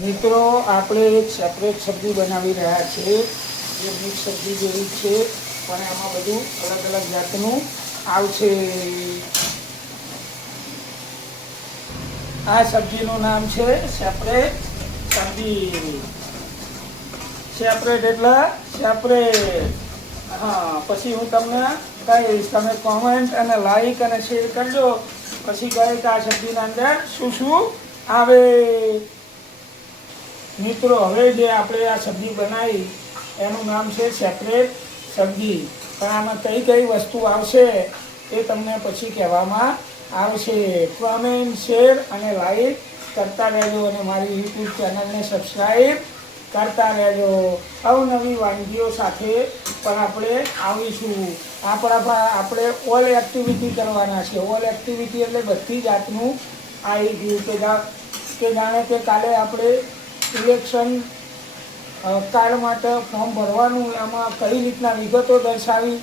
મિત્રો, આપણે એક સેપરેટ સબ્જી બનાવી રહ્યા છે જે મિક્સ સબ્જી જેવી છે, પણ એમાં બધું અલગ અલગ જાતનું આવશે. આ સબ્જીનું નામ છે સેપરેટ સબ્જી. સેપરેટ એટલે સેપરેટ હા, પછી હું તમને કહીશ, તમે કોમેન્ટ અને લાઈક અને શેર કરજો. પછી કહે કે આ સબ્જીના અંદર શું શું આવે. મિત્રો, હવે જે આપણે આ સબ્જી બનાવી, એનું નામ છે સેપરેટ સબ્જી. પણ આમાં કઈ કઈ વસ્તુ આવશે એ તમને પછી કહેવામાં આવશે. કોમેન્ટ શેર અને લાઈક કરતા રહેજો અને મારી યુટ્યુબ ચેનલને સબસ્ક્રાઈબ કરતા રહેજો. અવનવી વાનગીઓ સાથે પણ આપણે આવીશું. આપણા આપણે ઓલ એક્ટિવિટી કરવાના છે. ઓલ એક્ટિવિટી એટલે બધી જાતનું આવી ગયું કે જાણે કે કાલે આપણે ઇલેક્શન કાર્ડ માટે ફોર્મ ભરવાનું, એમાં કઈ રીતના વિગતો દર્શાવી,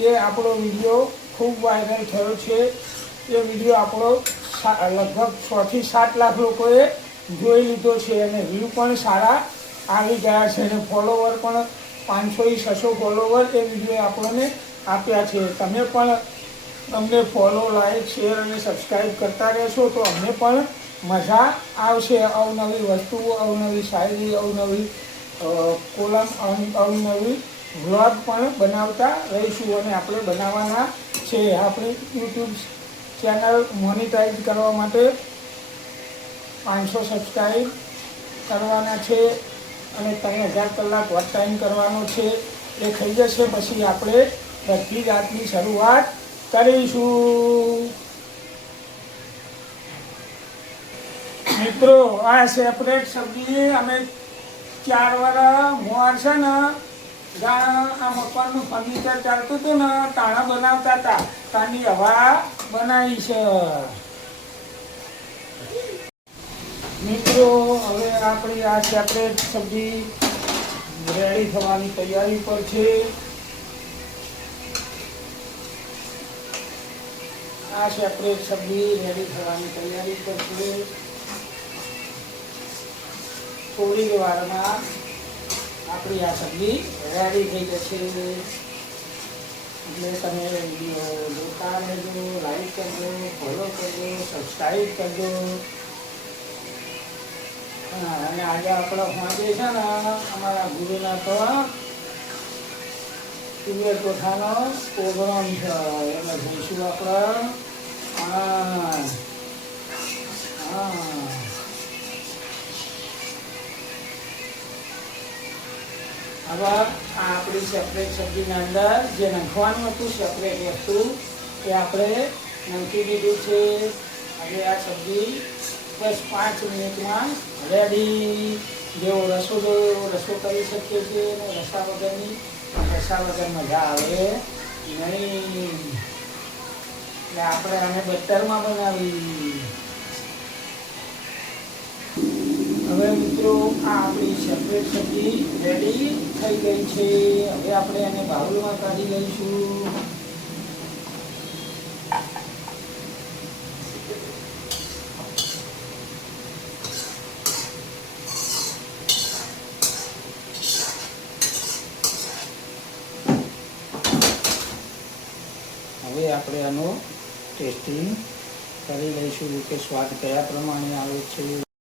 એ આપણો વીડિયો ખૂબ વાયરલ થયો છે. એ વીડિયો આપણો લગભગ છથી સાત લાખ લોકોએ જોઈ લીધો છે અને વ્યૂ પણ સારા આવી ગયા છે અને ફોલોવર પણ પાંચસોથી છસો ફોલોવર એ વીડિયો આપણને આપ્યા છે. તમે પણ અમને ફોલો લાઈક શેર અને સબસ્ક્રાઈબ કરતા રહેશો તો અમને પણ મજા આવશે અવનવી વસ્તુઓ અવનવી શાયરી અવનવી કોલમ અવ- અવનવી વ્લોગ પણ બનાવતા રહીશું અને આપણે બનાવવાના છે. આપણી યુટ્યુબ ચેનલ મોનિટાઈઝ કરવા માટે પાંચસો સબસ્ક્રાઈબ કરવાના છે અને ત્રણ હજાર કલાક વર્ક ટાઈમ કરવાનો છે. એ થઈ જશે. પછી આપણે બધી જાતની શરૂઆત કરીશું. મિત્રો, આ સેપરેટ સબ્જી અમે ચાર વાળા મોર છે ને આ મકાનનું ફર્નિચર ચાલતું હતું ને, તાણા બનાવતા હતા. તાની હવા બનાવી છે. મિત્રો, હવે આપણી આ સેપરેટ સબ્જી રેડી થવાની તૈયારી પર છે. આ સેપરેટ સબ્જી રેડી થવાની તૈયારી પર છે. થોડી વારમાં આપણી આ સબ્જી રેડી થઈ જશે. એટલે તમે વીડિયો જોતા રહેજો લાઈક કરજો ફોલો કરજો સબસ્ક્રાઈબ કરજો. અને આજે આપણો સાંજે છે ને, અમારા ગુરુના તો તુવેર કોઠાનો પ્રોગ્રામ છે. એમાં જઈશું આપણે. હવે આ આપણી સેપરેટ સબ્જીના અંદર જે નાખવાનું હતું સેપરેટ વસ્તુ, એ આપણે નાખી દીધું છે. હવે આ સબ્જી બસ પાંચ મિનિટમાં રેડી જેવો રસો જોયો રસો કરી શકીએ છીએ અને રસા વગરની, રસા વગર મજા આવે નહીં. એટલે આપણે આને બટરમાં બનાવી. હવે મિત્રો, આ આપણી સેપરેટ સબ્જી રેડી થઈ ગઈ છે. હવે આપણે એને બાઉલમાં કાઢી લઈશું. હવે આપણે આનો ટેસ્ટિંગ કરી લઈશું. કે સ્વાદ કયા પ્રમાણે આવે છે.